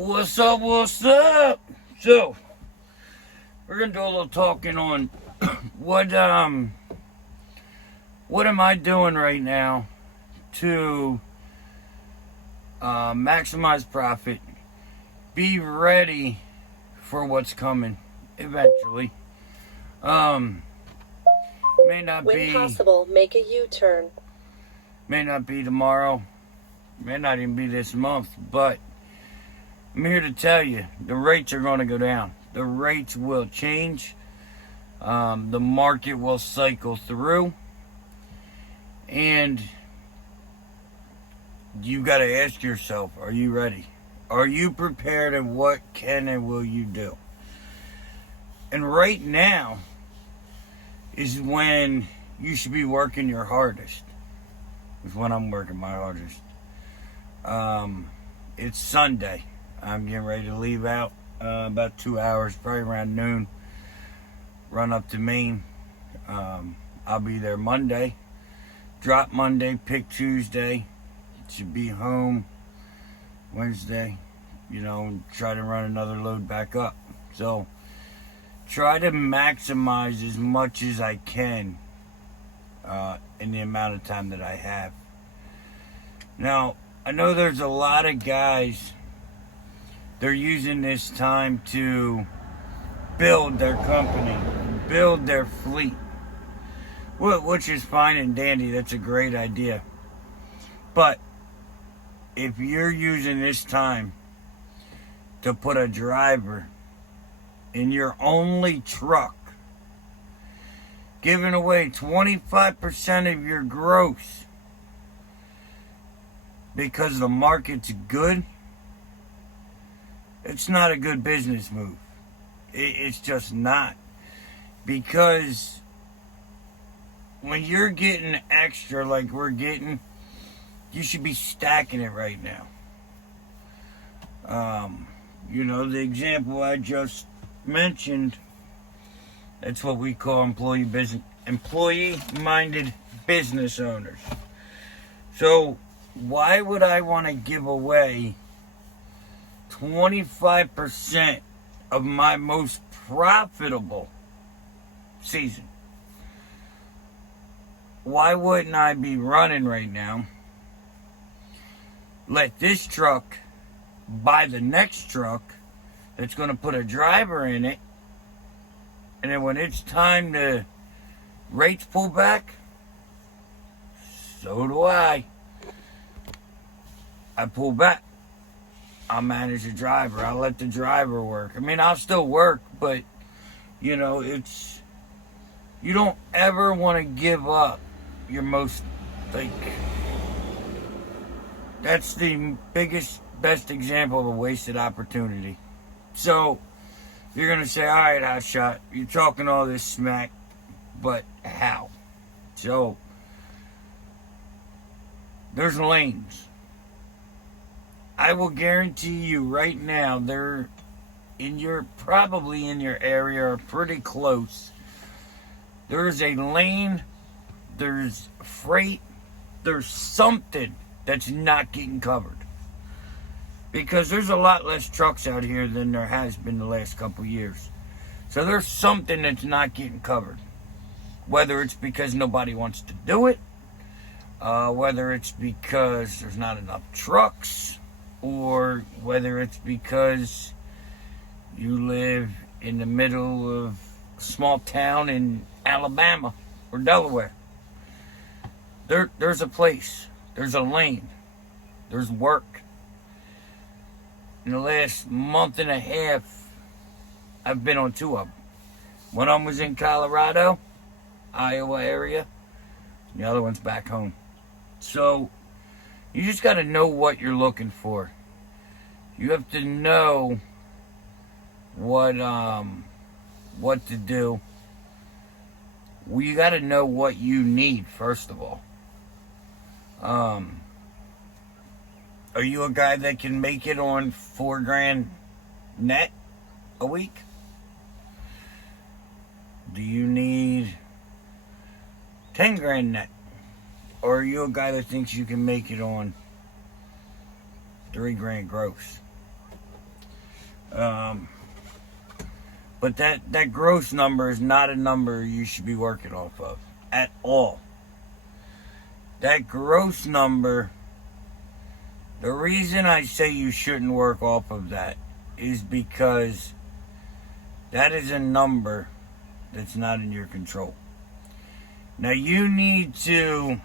What's up, what's up? So, we're gonna do a little talking on what am I doing right now to maximize profit, be ready for what's coming eventually. May not When be possible, make a U-turn. May not be tomorrow, may not even be this month, but I'm here to tell you, the rates are going to go down. The rates will change. The market will cycle through. And you got to ask yourself, are you ready? Are you prepared, and what can and will you do? And right now is when you should be working your hardest. Is when I'm working my hardest. It's Sunday. I'm getting ready to leave out about 2 hours, probably around noon. Run up to Maine. I'll be there Monday. Drop Monday, pick Tuesday. Should be home Wednesday. Try to run another load back up. So, try to maximize as much as I can in the amount of time that I have. Now, I know there's a lot of guys, they're using this time to build their company, build their fleet, which is fine and dandy. That's a great idea. But if you're using this time to put a driver in your only truck, giving away 25% of your gross because the market's good, it's not a good business move. It's just not. Because when you're getting extra like we're getting, you should be stacking it right now. The example I just mentioned, that's what we call employee-minded business owners. So why would I want to give away 25% of my most profitable season? Why wouldn't I be running right now? Let this truck buy the next truck that's going to put a driver in it, and then when it's time to rates pull back, so do I. I pull back. I'll manage the driver. I'll let the driver work. I'll still work, but, you don't ever want to give up your most, that's the best example of a wasted opportunity. So, you're going to say, all right, Hotshot, you're talking all this smack, but how? So, there's lanes. I will guarantee you right now, they're probably in your area or pretty close. There's a lane, there's freight, there's something that's not getting covered. Because there's a lot less trucks out here than there has been the last couple years. So there's something that's not getting covered. Whether it's because nobody wants to do it, whether it's because there's not enough trucks, or whether it's because you live in the middle of a small town in Alabama or Delaware. There's a place, there's a lane, there's work. In the last month and a half, I've been on 2 of them. One of them was in Colorado, Iowa area, and the other one's back home. So, you just got to know what you're looking for. You have to know what to do. Well, you got to know what you need, first of all. Are you a guy that can make it on $4,000 net a week? Do you need $10,000 net? Or are you a guy that thinks you can make it on $3,000 gross? But that gross number is not a number you should be working off of at all. That gross number, the reason I say you shouldn't work off of that is because that is a number that's not in your control. Now you need to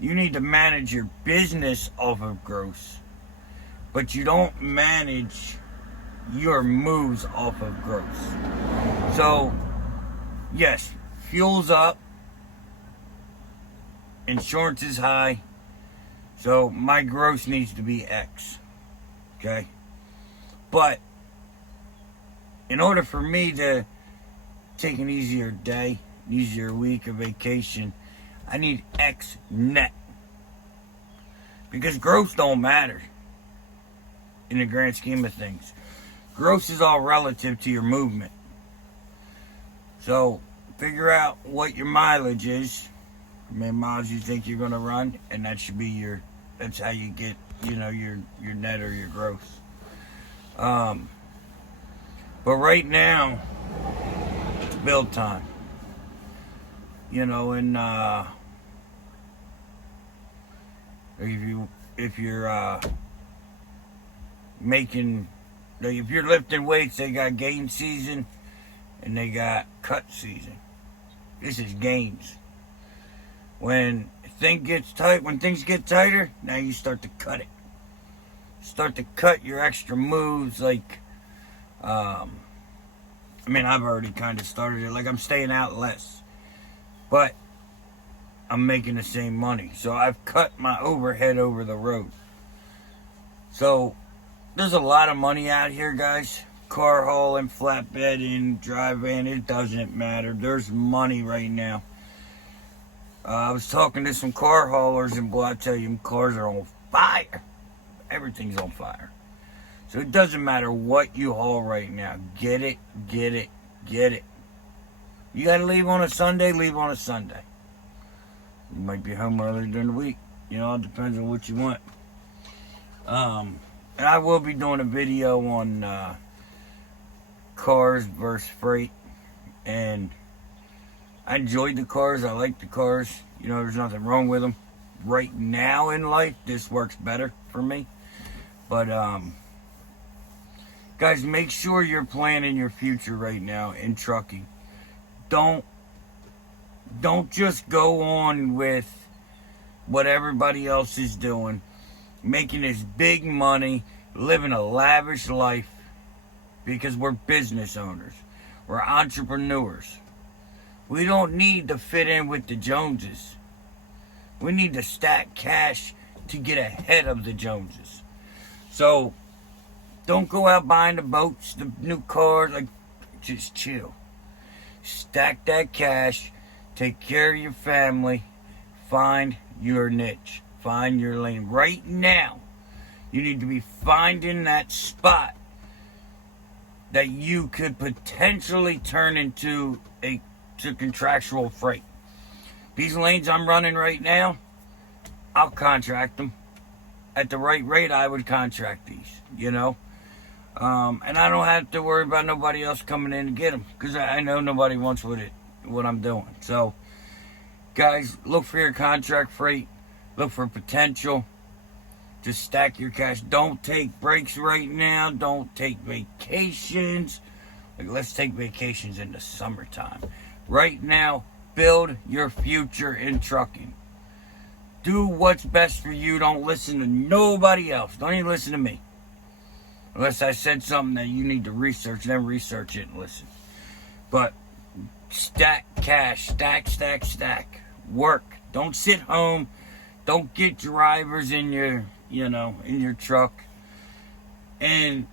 manage your business off of gross, but you don't manage your moves off of gross. So, yes, fuel's up, insurance is high, so my gross needs to be X, okay? But in order for me to take an easier day, an easier week of vacation, I need X net. Because gross don't matter in the grand scheme of things. Gross is all relative to your movement. So figure out what your mileage is, how many miles you think you're going to run, and that should be that's how you get, your net or your gross. But right now, it's build time. And if you're making, if you're lifting weights, they got gain season and they got cut season. This is gains. When things get tighter, now you start to cut it. Start to cut your extra moves, like I've already kind of started it. Like, I'm staying out less, but I'm making the same money. So I've cut my overhead over the road. So there's a lot of money out here, guys. Car hauling, flatbedding, dry van, it doesn't matter. There's money right now. I was talking to some car haulers, and boy, I tell you, cars are on fire. Everything's on fire. So it doesn't matter what you haul right now. Get it, get it, get it. You got to leave on a Sunday, leave on a Sunday. You might be home earlier during the week. It depends on what you want. And I will be doing a video on cars versus freight. And I enjoyed the cars. I like the cars. There's nothing wrong with them. Right now in life, this works better for me. But, guys, make sure you're planning your future right now in trucking. Don't just go on with what everybody else is doing, making this big money, living a lavish life, because we're business owners. We're entrepreneurs. We don't need to fit in with the Joneses. We need to stack cash to get ahead of the Joneses. So, don't go out buying the boats, the new cars, just chill. Stack that cash, take care of your family, find your niche, find your lane. Right now, you need to be finding that spot that you could potentially turn into to contractual freight. These lanes I'm running right now, I'll contract them. At the right rate, I would contract these, and I don't have to worry about nobody else coming in to get them, because I know nobody wants what I'm doing. So, guys, look for your contract freight. Look for potential. Just stack your cash. Don't take breaks right now. Don't take vacations. Let's take vacations in the summertime. Right now, build your future in trucking. Do what's best for you. Don't listen to nobody else. Don't even listen to me. Unless I said something that you need to research, then research it and listen. But stack cash. Stack. Work. Don't sit home. Don't get drivers in your truck. And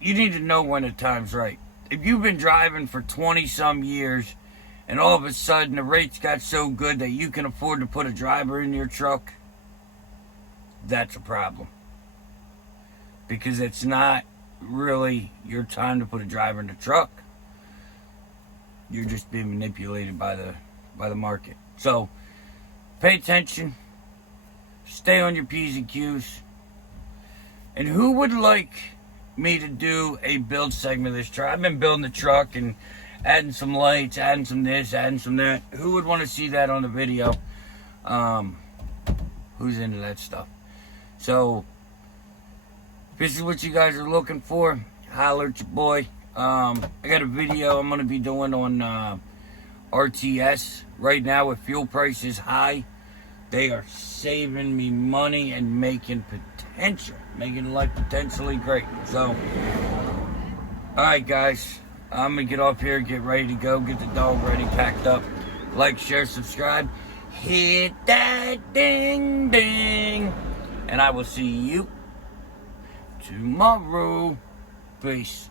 you need to know when the time's right. If you've been driving for 20 some years, and all of a sudden the rates got so good that you can afford to put a driver in your truck, that's a problem. Because it's not really your time to put a driver in the truck. You're just being manipulated by the market. So, pay attention. Stay on your P's and Q's. And who would like me to do a build segment of this truck. I've been building the truck and adding some lights, adding some this, adding some that. Who would want to see that on the video? Who's into that stuff? So, if this is what you guys are looking for, holler at your boy. I got a video I'm going to be doing on RTS. Right now, with fuel prices high, they are saving me money and making life potentially great. So, alright guys, I'm going to get off here, get ready to go, get the dog ready, packed up. Like, share, subscribe, hit that ding ding, and I will see you tomorrow. Peace.